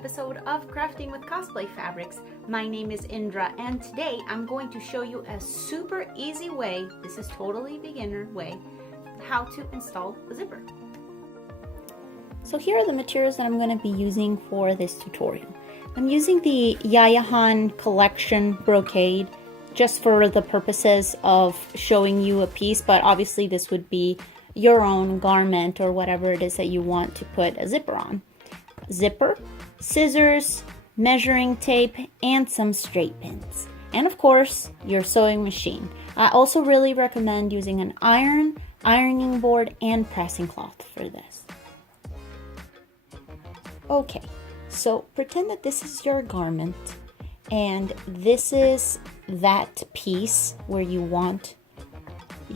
episode of Crafting with Cosplay Fabrics. My name is Indra, and today I'm going to show you a super easy way, this is totally beginner way, how to install a zipper. So here are the materials that I'm going to be using for this tutorial. I'm using the JoAnn collection brocade just for the purposes of showing you a piece, but obviously this would be your own garment or whatever it is that you want to put a zipper on. Zipper, scissors, measuring tape, and some straight pins. And of course, your sewing machine. I also really recommend using an iron, ironing board, and pressing cloth for this. Okay, so pretend that this is your garment and this is that piece where you want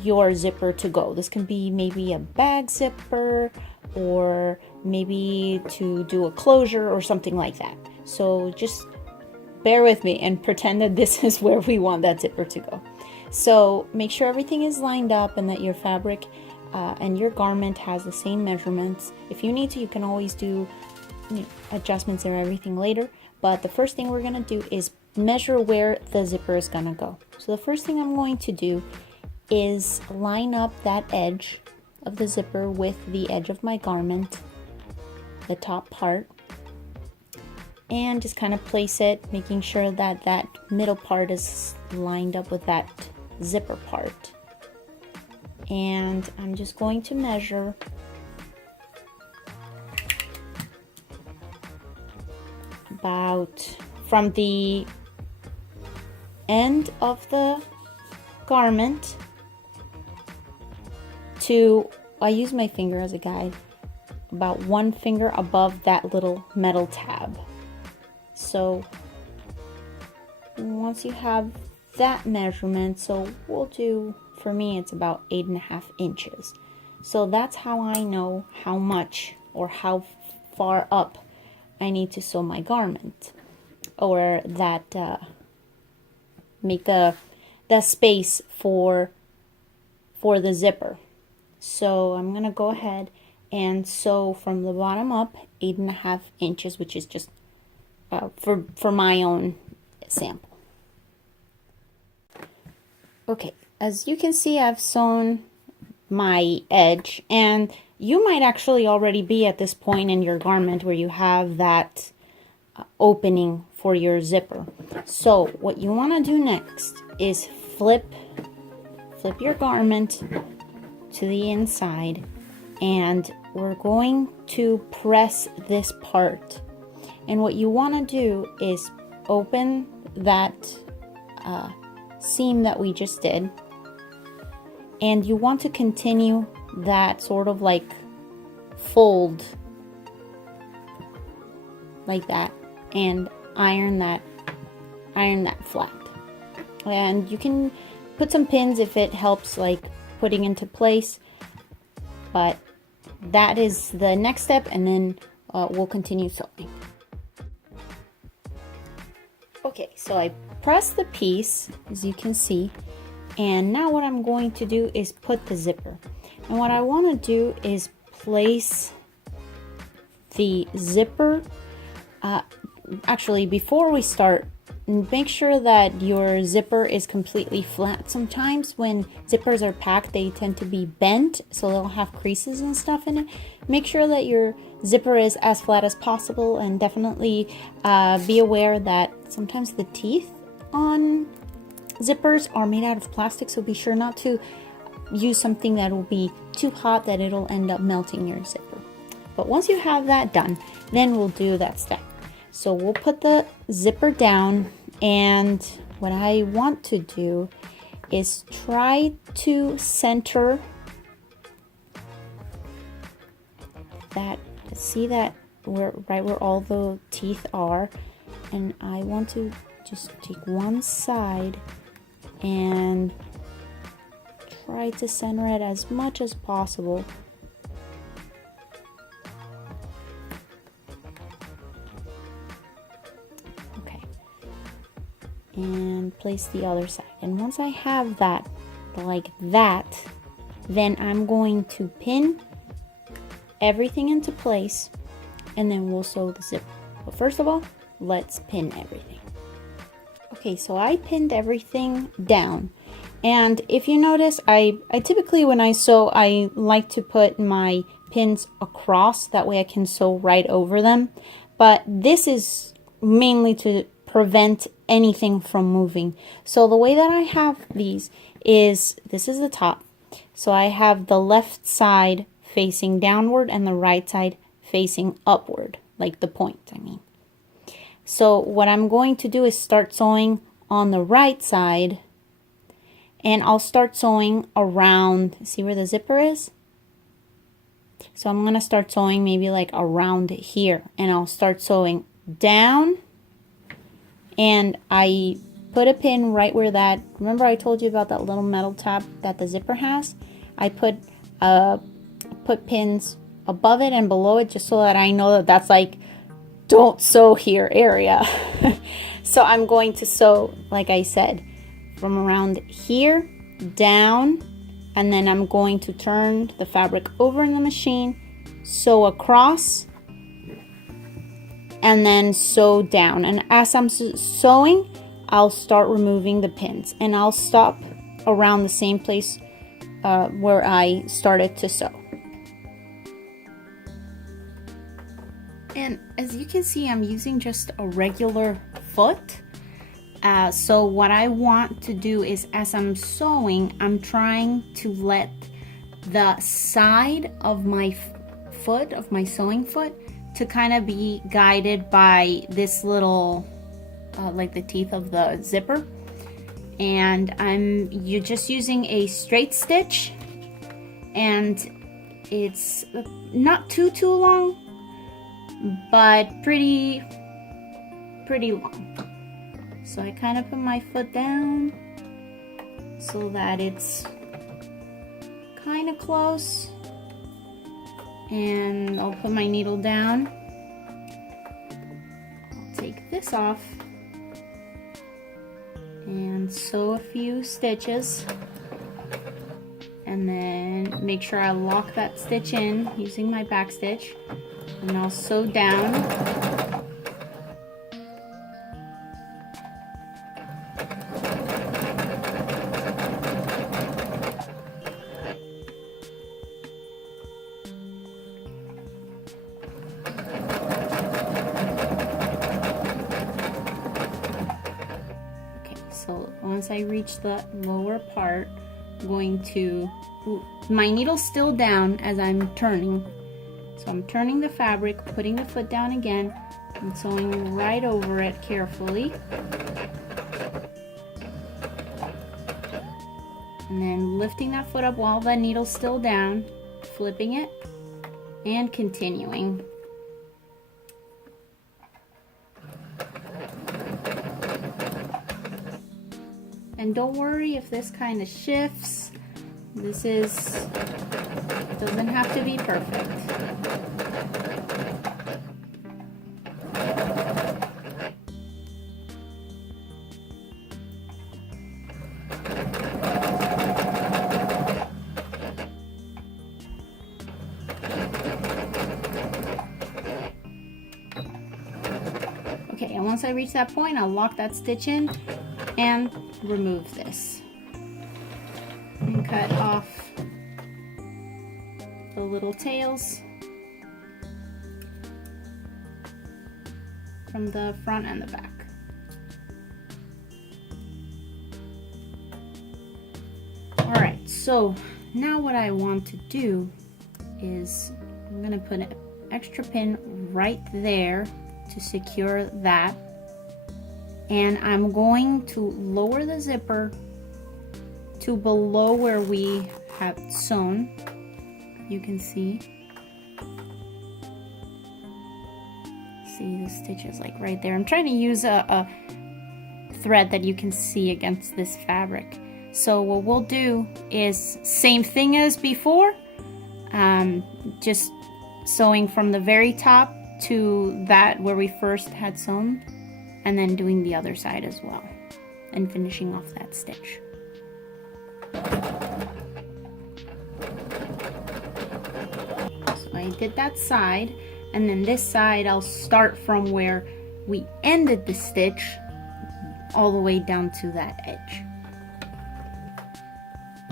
your zipper to go. This can be maybe a bag zipper or maybe to do a closure or something like that. So just bear with me and pretend that this is where we want that zipper to go. So make sure everything is lined up and that your fabric and your garment has the same measurements. If you need to, you can always do adjustments or everything later. But the first thing we're going to do is measure where the zipper is going to go. So the first thing I'm going to do is line up that edge of the zipper with the edge of my garment, the top part, and just kind of place it, making sure that that middle part is lined up with that zipper part. And I'm just going to measure about from the end of the garment to, I use my finger as a guide, about one finger above that little metal tab. So once you have that measurement, so we'll do, for me it's about 8.5 inches. So that's how I know how much or how far up I need to sew my garment, or that make the space for the zipper. So I'm gonna go ahead and sew from the bottom up 8.5 inches, which is just for my own sample. Okay, as you can see, I've sewn my edge, and you might actually already be at this point in your garment where you have that opening for your zipper. So what you want to do next is flip your garment to the inside, and we're going to press this part. And what you want to do is open that seam that we just did, and you want to continue that sort of like fold like that and iron that flat. And you can put some pins if it helps, like putting into place, but that is the next step, and then we'll continue sewing. Okay, so I pressed the piece, as you can see, and now what I'm going to do is put the zipper. And what I want to do is place the zipper, actually before we start, make sure that your zipper is completely flat. Sometimes when zippers are packed, they tend to be bent, so they'll have creases and stuff in it. Make sure that your zipper is as flat as possible, and definitely be aware that sometimes the teeth on zippers are made out of plastic, so be sure not to use something that will be too hot that it'll end up melting your zipper. But once you have that done, then we'll do that step. So we'll put the zipper down, and what I want to do is try to center that, see that right where all the teeth are, and I want to just take one side and try to center it as much as possible. Okay, and place the other side. And once I have that like that, then I'm going to pin everything into place, and then we'll sew the zipper. But first of all, let's pin everything. Okay, so I pinned everything down. And if you notice, I typically when I sew, I like to put my pins across. That way I can sew right over them. But this is mainly to prevent anything from moving. So the way that I have these is, this is the top. So I have the left side facing downward and the right side facing upward, like the point, I mean. So what I'm going to do is start sewing on the right side, and I'll start sewing around, see where the zipper is? So I'm going to start sewing maybe like around here, and I'll start sewing down, and I put a pin right where that, remember I told you about that little metal tab that the zipper has? I put pins above it and below it just so that I know that that's like don't sew here area. So I'm going to sew, like I said, from around here down, and then I'm going to turn the fabric over in the machine, sew across, and then sew down. And as I'm sewing, I'll start removing the pins, and I'll stop around the same place where I started to sew. And as you can see, I'm using just a regular foot. So what I want to do is, as I'm sewing, I'm trying to let the side of my foot, of my sewing foot, to kind of be guided by this little, like the teeth of the zipper. And you're just using a straight stitch, and it's not too long, but pretty long. So I kind of put my foot down so that it's kind of close, and I'll put my needle down. I'll take this off and sew a few stitches, and then make sure I lock that stitch in using my back stitch, and I'll sew down. So once I reach the lower part, I'm going to, my needle's still down as I'm turning. So I'm turning the fabric, putting the foot down again, and sewing right over it carefully. And then lifting that foot up while the needle's still down, flipping it, and continuing. And don't worry if this kind of shifts. Doesn't have to be perfect. Okay, and once I reach that point, I'll lock that stitch in and remove this and cut off the little tails from the front and the back. Alright, so now what I want to do is I'm going to put an extra pin right there to secure that. And I'm going to lower the zipper to below where we have sewn. You can see the stitches like right there. I'm trying to use a thread that you can see against this fabric. So what we'll do is same thing as before, just sewing from the very top to that where we first had sewn, and then doing the other side as well, and finishing off that stitch. So I did that side. And then this side, I'll start from where we ended the stitch all the way down to that edge.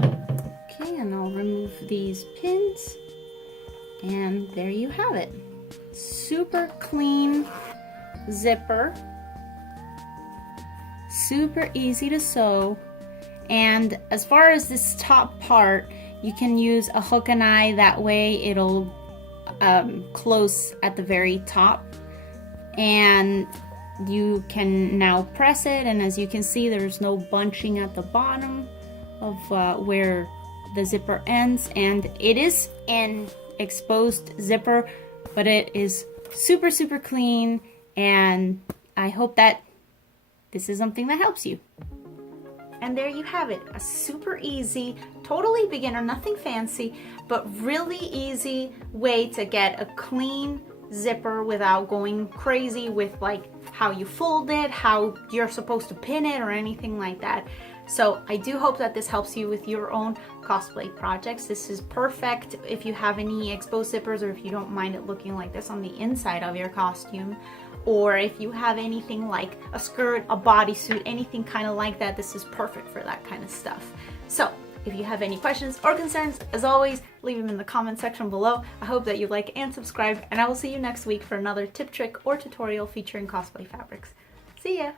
Okay, and I'll remove these pins, and there you have it. Super clean zipper, super easy to sew. And as far as this top part, you can use a hook and eye, that way it'll close at the very top, and you can now press it, and as you can see, there's no bunching at the bottom of where the zipper ends. And it is an exposed zipper, but it is super clean, and I hope that this is something that helps you. And there you have it, a super easy, totally beginner, nothing fancy, but really easy way to get a clean zipper without going crazy with like how you fold it, how you're supposed to pin it, or anything like that. So I do hope that this helps you with your own cosplay projects. This is perfect if you have any exposed zippers, or if you don't mind it looking like this on the inside of your costume, or if you have anything like a skirt, a bodysuit, anything kind of like that. This is perfect for that kind of stuff. So if you have any questions or concerns, as always, leave them in the comment section below. I hope that you like and subscribe, and I will see you next week for another tip, trick, or tutorial featuring Cosplay Fabrics. See ya!